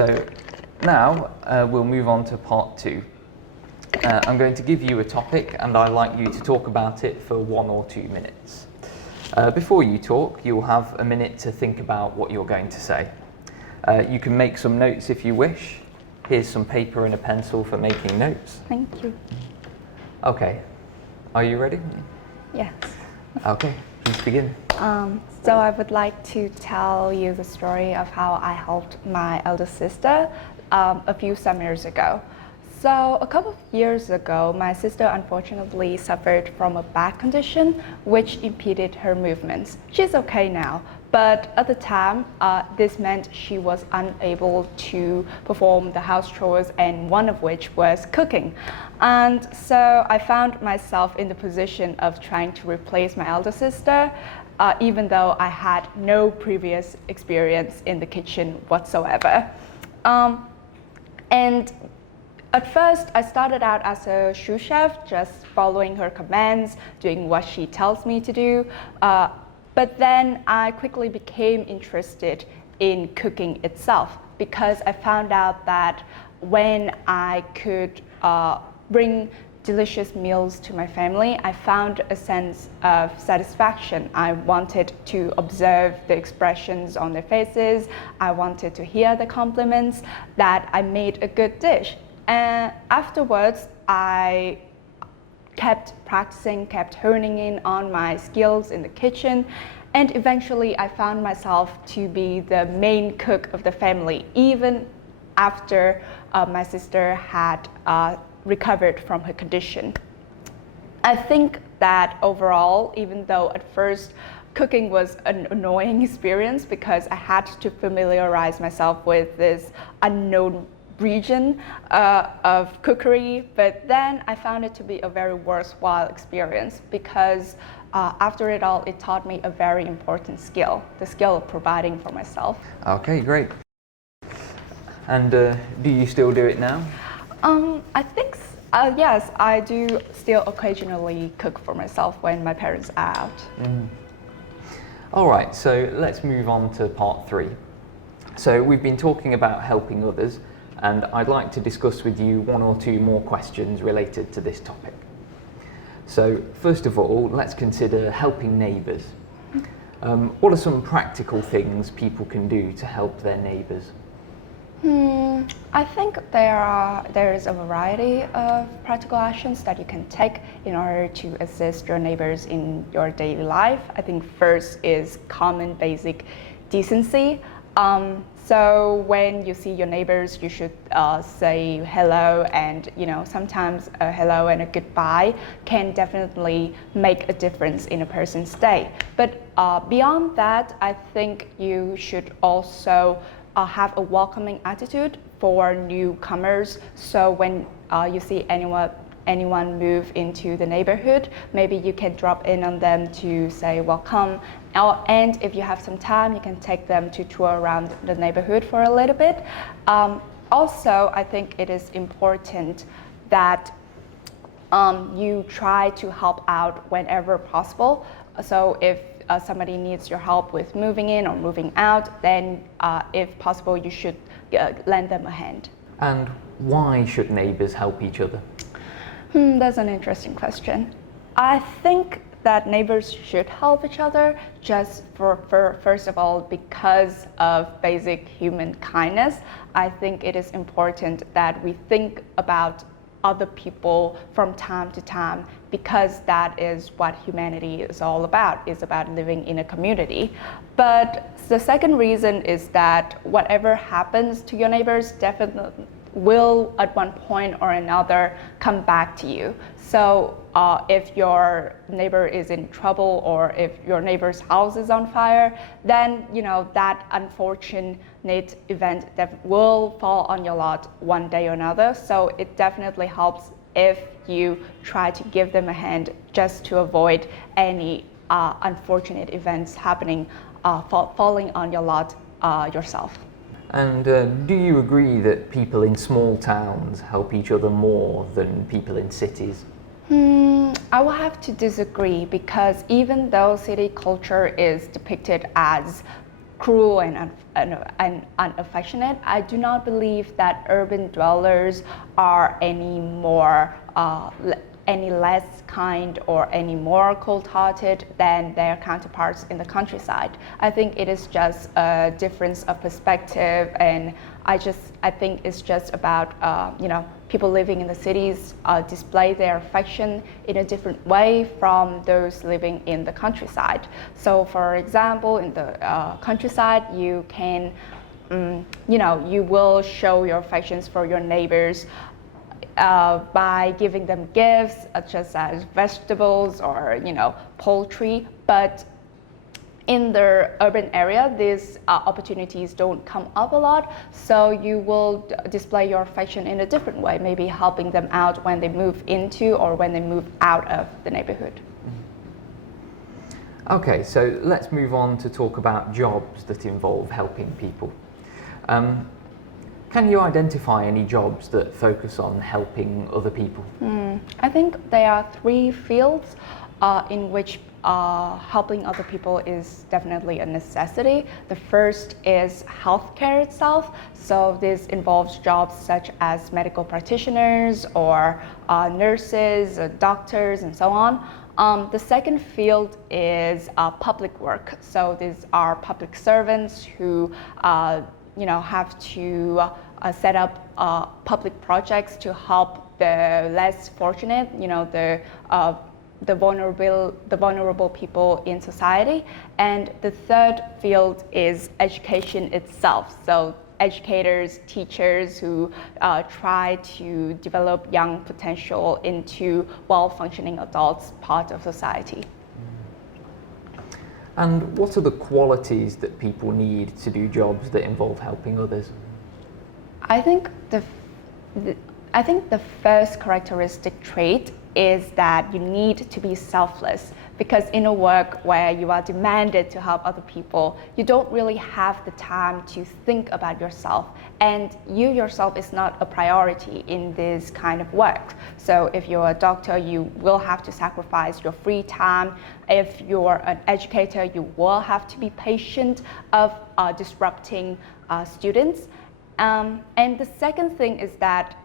So now we'll move on to part 2. I'm going to give you a topic and I'd like you to talk about it for 1 or 2 minutes. Before you talk, you'll have a minute to think about what you're going to say. You can make some notes if you wish. Here's some paper and a pencil for making notes. Thank you. Okay, are you ready? Yes. Okay, please begin. So I would like to tell you the story of how I helped my eldest sister a few summers ago. So a couple of years ago, my sister unfortunately suffered from a back condition which impeded her movements. She's okay now, but at the time, this meant she was unable to perform the house chores, and one of which was cooking. And so I found myself in the position of trying to replace my elder sister, even though I had no previous experience in the kitchen whatsoever. And at first, I started out as a sous chef, just following her commands, doing what she tells me to do. But then I quickly became interested in cooking itself because I found out that when I could bring delicious meals to my family, I found a sense of satisfaction. I wanted to observe the expressions on their faces. I wanted to hear the compliments that I made a good dish. And afterwards, I kept practicing, kept honing in on my skills in the kitchen, and eventually I found myself to be the main cook of the family, even after my sister had recovered from her condition. I think that overall, even though at first cooking was an annoying experience because I had to familiarize myself with this unknown region of cookery, but then I found it to be a very worthwhile experience because after it all, it taught me a very important skill, the skill of providing for myself. Okay, great. And do you still do it now? I think, yes, I do still occasionally cook for myself when my parents are out. All right, so let's move on to part 3. So we've been talking about helping others, and I'd like to discuss with you 1 or 2 more questions related to this topic. So first of all, let's consider helping neighbours. What are some practical things people can do to help their neighbours? I think there is a variety of practical actions that you can take in order to assist your neighbors in your daily life. I think first is common basic decency. So when you see your neighbors, you should say hello, and sometimes a hello and a goodbye can definitely make a difference in a person's day. But beyond that, I think you should also have a welcoming attitude for newcomers. So when you see anyone move into the neighborhood, maybe you can drop in on them to say welcome. And if you have some time, you can take them to tour around the neighborhood for a little bit. Also, I think it is important that you try to help out whenever possible. So if somebody needs your help with moving in or moving out, then if possible, you should lend them a hand. And why should neighbours help each other? That's an interesting question. I think that neighbors should help each other just for first of all, because of basic human kindness. I think it is important that we think about other people from time to time, because that is what humanity is all about. It's about living in a community. But the second reason is that whatever happens to your neighbors definitely will at one point or another come back to you. So if your neighbor is in trouble, or if your neighbor's house is on fire, then that unfortunate event that will fall on your lot one day or another. So it definitely helps if you try to give them a hand just to avoid any unfortunate events happening, falling on your lot yourself. And do you agree that people in small towns help each other more than people in cities? I will have to disagree, because even though city culture is depicted as cruel and unaffectionate. I do not believe that urban dwellers are any less kind or any more cold-hearted than their counterparts in the countryside. I think it is just a difference of perspective, and I think it's just about people living in the cities display their affection in a different way from those living in the countryside. So, for example, in the countryside, you can, you will show your affections for your neighbors by giving them gifts, such as vegetables or poultry. But in the urban area, these opportunities don't come up a lot, so you will display your affection in a different way, maybe helping them out when they move into or when they move out of the neighborhood. Okay, so let's move on to talk about jobs that involve helping people. Can you identify any jobs that focus on helping other people? I think there are 3 fields in which helping other people is definitely a necessity. The first is healthcare itself. So this involves jobs such as medical practitioners or nurses, or doctors, and so on. The second field is public work. So these are public servants who have to set up public projects to help the less fortunate, the vulnerable people in society. And the third field is education itself. So educators, teachers who try to develop young potential into well-functioning adults, part of society. And what are the qualities that people need to do jobs that involve helping others? I think the first characteristic trait is that you need to be selfless, because in a work where you are demanded to help other people, you don't really have the time to think about yourself, and you yourself is not a priority in this kind of work. So if you're a doctor, you will have to sacrifice your free time. If you're an educator, you will have to be patient of disrupting students. And the second thing is that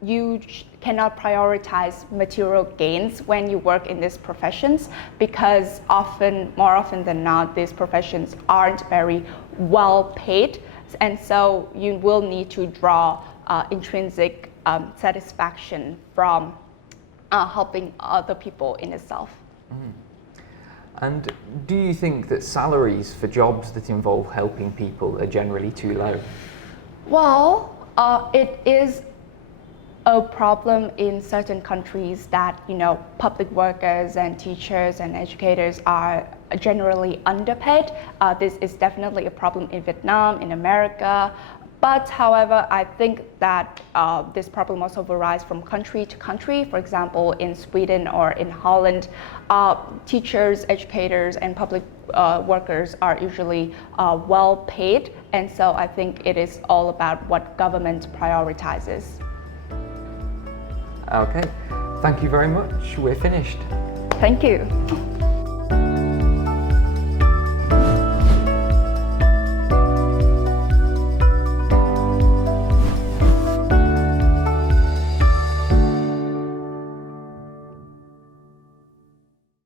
you cannot prioritize material gains when you work in these professions, because more often than not, these professions aren't very well paid, and so you will need to draw intrinsic satisfaction from helping other people in itself. And do you think that salaries for jobs that involve helping people are generally too low? Well, it is a problem in certain countries that public workers and teachers and educators are generally underpaid. This is definitely a problem in Vietnam, in America. But however, I think that this problem also varies from country to country. For example, in Sweden or in Holland, teachers, educators, and public workers are usually well paid. And so I think it is all about what government prioritizes. Okay, thank you very much. We're finished. Thank you.